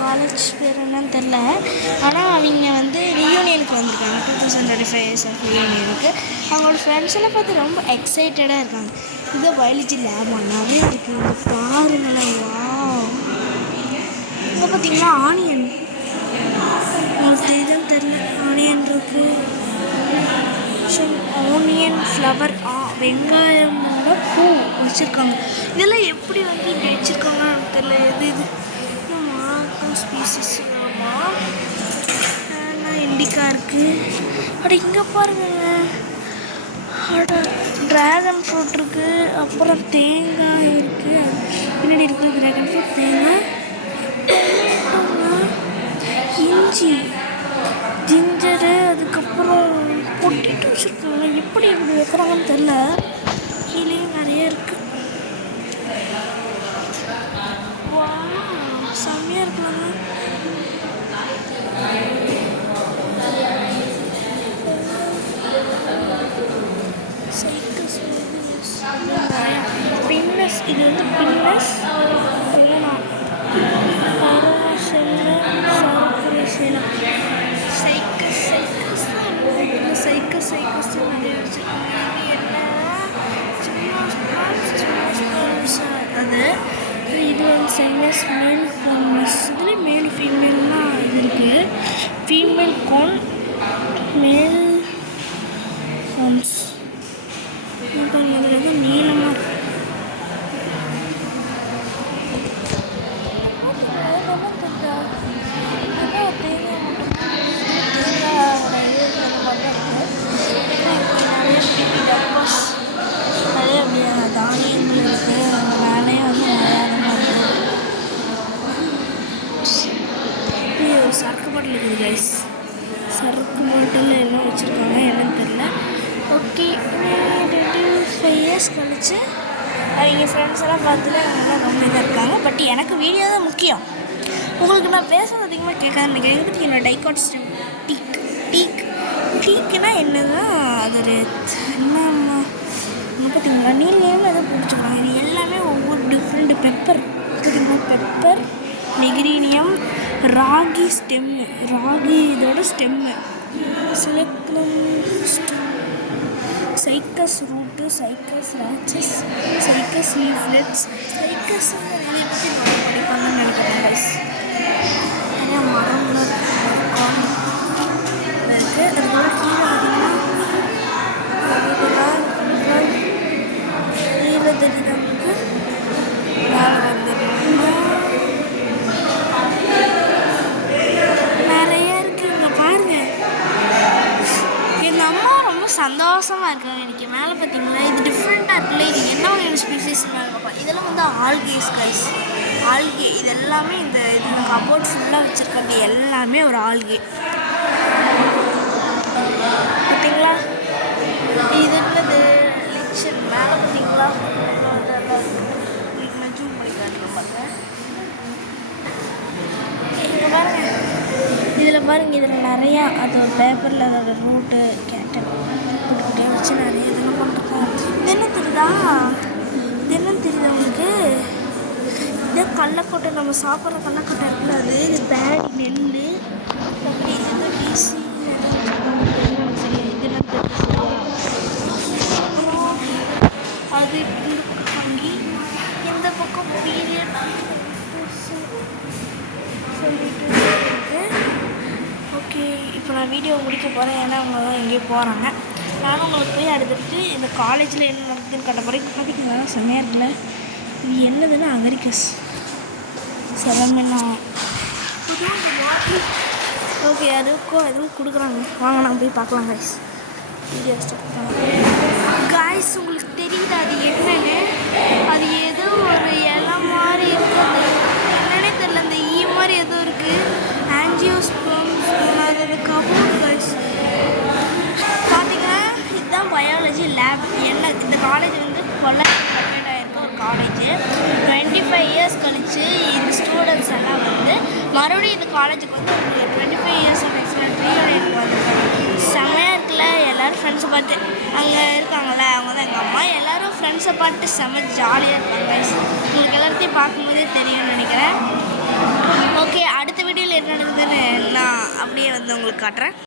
College பேர் என்னன்னு தெரில. ஆனால் அவங்க வந்து ரீயூனியனுக்கு வந்திருக்காங்க 2025 ரீயூனியனுக்கு. அவங்களோட ஃப்ரெண்ட்ஸ் எல்லாம் பார்த்து ரொம்ப எக்ஸைட்டடாக இருக்காங்க. இது பயாலஜி லேப் நிறைய இருக்குது. இங்கே பாருங்களேன். இங்கே பார்த்தீங்கன்னா ஆனியன், உங்களுக்கு தெரியுதுன்னு தெரில. ஆனியன் இருக்குது, ஆனியன் ஃப்ளவர், வெங்காயமோட பூ வச்சுருக்காங்க. இதெல்லாம் எப்படி வந்து இப்படி வச்சுருக்காங்கன்னு எனக்கு தெரியல. இது மார்க்கம் ஸ்பீசிஸ் இண்டிகா இருக்குது. அப்படி இங்கே பாருங்க, ட்ராகன் ஃப்ரூட் இருக்குது. அப்புறம் தேங்காய் இருக்குது. பின்னாடி இருக்கிற ட்ராகன் ஃப்ரூட், தேங்காய், இஞ்சி, ஜிஞ்சரு, அதுக்கப்புறம் பொட்டிட்டு வச்சுருக்காங்க. எப்படி இப்படி வைக்கிறாங்கன்னு தெரில. கீழேயும் நிறைய இருக்குது. செம்மையாக இருக்குங்க. பின்னஸ், இது வந்து பின்னஸ் சைக்கஸ் நிறைய வச்சுருக்காங்க. அது இது வந்து சைனஸ் மேல் கோன்ஸ். இதில் மேல் ஃபீமேல்லாம் இது இருக்குது. ஃபீமேல் கோன், மேல் கோன்ஸ். இதில் வந்து நீளமாக இருக்குது. நிறைய தானியங்கள் இருக்குது. அந்த மேலேயே வந்து சரக்கு பாட்டில் இருக்குது கைஸ். சரக்கு பாட்டில் எல்லாம் வச்சுருக்காங்க, என்னன்னு தெரில. ஓகே, 25 இயர்ஸ் கழிச்சு அவங்க ஃப்ரெண்ட்ஸ் எல்லாம் பார்த்துட்டு அவங்கெல்லாம் ரொம்ப இதாக இருக்காங்க. பட் எனக்கு வீடியோ தான் முக்கியம். உங்களுக்கு நான் பேசுறது அதிகமாக கேட்காதுன்னு நினைக்கிறேன். இதை பற்றி என்னோட டைகாட் ஸ்டெம் டீக்குன்னா என்னன்னா, அது ஒரு என்ன பார்த்தீங்களா, நீளம் எதை பிடிச்சிக்கிறாங்க. இது எல்லாமே ஒவ்வொரு டிஃப்ரெண்ட் பெப்பர் பார்த்தீங்கன்னா, பெப்பர், நெகிரீனியம், ராகி ஸ்டெம்மு, ராகி இதோட ஸ்டெம்மு, சிலக்லம் stem, cycas root, cycas rachis, cycas leaflets, cycas பற்றி படிப்பாங்கன்னு நினைக்கிறேன் கைஸ். நிறையா மரங்கள் இருக்குது. அதுக்கப்புறம் கீழே பார்த்தீங்கன்னா கீழே தெரியுறதுக்கு நிறைய இருக்குது. இங்கே பாருங்க, எங்கள் அம்மா ரொம்ப சந்தோஷமாக இருக்காங்க. எனக்கு மேலே பார்த்தீங்களா, இது டிஃப்ரெண்ட்டாக இருக்குல்ல. இது என்ன ஒரு ஸ்பீசிஸ் மேலே பார்ப்பா. இதெல்லாம் வந்து ஆல்கேஸ் கைஸ். ஆல்கே இது எல்லாமே இந்த இதில் கபோர்ட் ஃபுல்லாக வச்சுருக்காங்க. எல்லாமே ஒரு ஆல்கே பார்த்தீங்களா. இது என்னது லெக்சர் மேலே பார்த்தீங்களா. உங்களுக்கு நான் ஜூம் பண்ணி காட்டுறேன் பாருங்க. இங்கே பாருங்க, இதில் பாருங்கள், இதில் நிறையா அது ஒரு பேப்பரில் அதோட ரூட்டு கேட்டன் கொடுத்துட்டே வச்சு நிறைய இதெல்லாம் பண்ணிருக்கோம். இது என்ன தெரியுதா, உங்களுக்கு இதே கடலக்கொட்டை, நம்ம சாப்பிட்ற கடலக்கொட்டை இருக்குல்ல, அது இது பேடி நெல். அப்படி இது டிசி அது வாங்கி இந்த பக்கம் பீரியட் சொல்லிட்டு இருக்கு. ஓகே, இப்போ நான் வீடியோ முடிக்க போகிறேன். ஏன்னா அவங்க தான் எங்கேயோ போகிறாங்க. நானும் உங்களுக்கு போய் அடுத்துட்டு இந்த காலேஜில் என்ன நடக்குதுன்னு கட்ட போகிறேன். பார்த்தீங்கன்னா செம்மையாக இருக்குல்ல. இது என்னதுன்னா அமெரிக்கஸ் செவமென்னா. ஓகே, அதுக்கும் எதுவும் கொடுக்குறாங்க. வாங்க நான் போய் பார்க்கலாம் கைஸ். வீடியோ கைஸ், உங்களுக்கு தெரியுது அது என்னன்னு? அது ஏதோ ஒரு இலை மாதிரி இருக்குது. என்னன்னே தெரியல. அந்த மாதிரி ஏதோ இருக்குது. ஆஞ்சியோஸ்பர்ம்ஸ் அதோட கபோர்ட் கைஸ். பார்த்தீங்கன்னா இதுதான் பயாலஜி லேப். என்ன இந்த காலேஜ் வந்து கொல்லாயிரம் ஆகிருக்க ஒரு காலேஜ். 25 இயர்ஸ் கழிச்சு இந்த ஸ்டூடெண்ட்ஸ் எல்லாம் வந்து மறுபடியும் இந்த காலேஜுக்கு வந்து 25 இயர்ஸ் ஆஃப் எக்ஸ்பீரியன்ஸ் ரீயூனியனுக்கு வந்துருக்காங்க. செம்மையாக இருக்குல்ல. எல்லோரும் ஃப்ரெண்ட்ஸை பார்த்து அங்கே இருக்காங்கள்ல, அவங்க தான் எங்கள் அம்மா. எல்லோரும் ஃப்ரெண்ட்ஸை பார்த்து செம்ம ஜாலியாக இருக்காங்க. உங்களுக்கு எல்லாத்தையும் பார்க்கும்போதே தெரியும்னு நினைக்கிறேன். ஓகே, இருக்குதுன்னு நான் அப்படியே வந்து உங்களுக்கு காட்டுறேன்.